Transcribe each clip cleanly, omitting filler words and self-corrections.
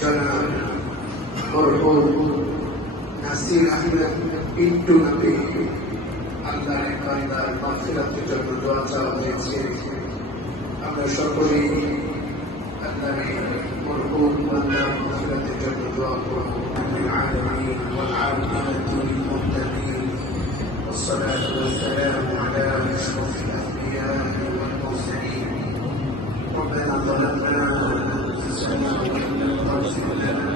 জনাব মরহুম নাসির আহমেদ পিন্টু নবী আল্লাহর বান্দার মাগফিরাতের জন্য দোয়া চাওয়া হয়েছে। আমরা সকলেই আল্লাহর মরহুম বান্দার মাগফিরাতের জন্য দোয়া করব। العالمين والعاقبة للمتقين والصلاة والسلام على أشرف الأنبياء والمرسلين. ربنا ظلمنا أنفسنا وإن لم تغفر لنا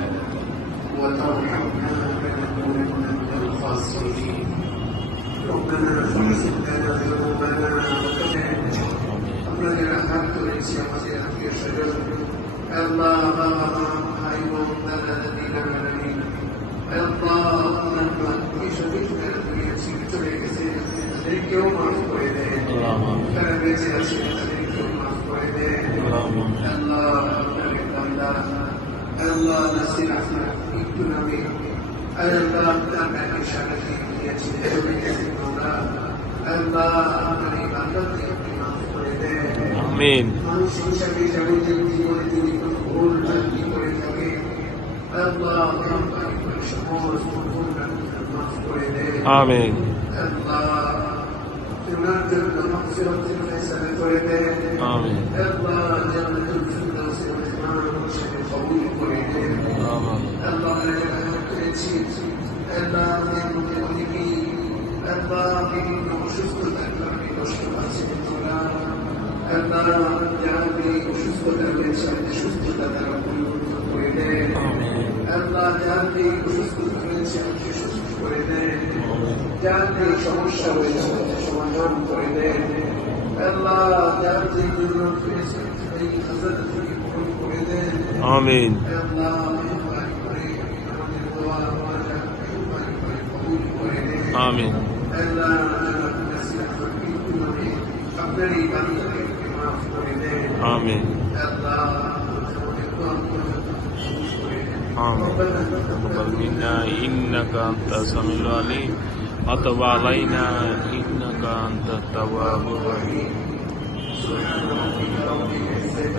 وترحمنا لنكونن من الخاسرين. ربنا فاغفر لنا ذنوبنا আমাদের আঘাত করেছি আমাদের আত্মীয় স্বজন আল্লাহ বাবা মা ভাই বোন দাদা দাদি নানা নানি আল্লাহ দিয়েছি চলে গেছে তাদেরকেও মাফ করে দেন। তারা বেঁচে আছে তাদেরকেও মাফ করে দেন। আল্লাহ আপনার বান্দা আল্লাহ নাসির আহমেদ পিন্টু নবী আল্লাহ আপনার ব্যাংকের সাথে দিয়েছি আল্লাহ আপনার এই বান্দাকে আপনি মাফ করে দেন। আমিন। মানুষ হিসাবে যাবতীয় জীবনে তিনি কোনো ভুল ভ্রান্তি করে থাকে আল্লাহ সমস্ত ভুল ভ্রান্তি মাফ করে দেন। আমিন। আল্লাহ তোমার জন্য মাগফিরাতের ফয়সালা করে দেন। আমিন। আল্লাহ জান্নাতুল ফিরদাউসের মেহমান হিসেবে কবুল করে দেন। আমিন। আল্লাহ আমরা যারা করেছি আল্লাহ আমাদের মধ্যে অনেকেই আল্লাহ বিভিন্ন অসুস্থতার কারণে কষ্ট পাচ্ছে আল্লাহ যারা অসুস্থতা রয়েছে সুস্থতা তারা পরিবর্তন করে দেন। আল্লাহ যারা অসুস্থতা রয়েছে আমাকে সুস্থ করে দেন। যারা সমস্যা রয়েছে সমাধান করে দেন। আল্লাহ যারা যে দুর্যোগ রয়েছে এই হাজার থেকে পূরণ করে দেন। আমিন। আল্লাহ মেহরবানি করে আমাদের দোয়া মেহরবানি করে কবুল করে দেন। আমিন। আল্লাহ আপনার এই বান্দাকে মাফ করে দেন। আমিন। আল্লাহ تقبل منا إنك أنت السميع العليم وتب علينا إنك أنت التواب الرحيم. سبحان ربك رب العزة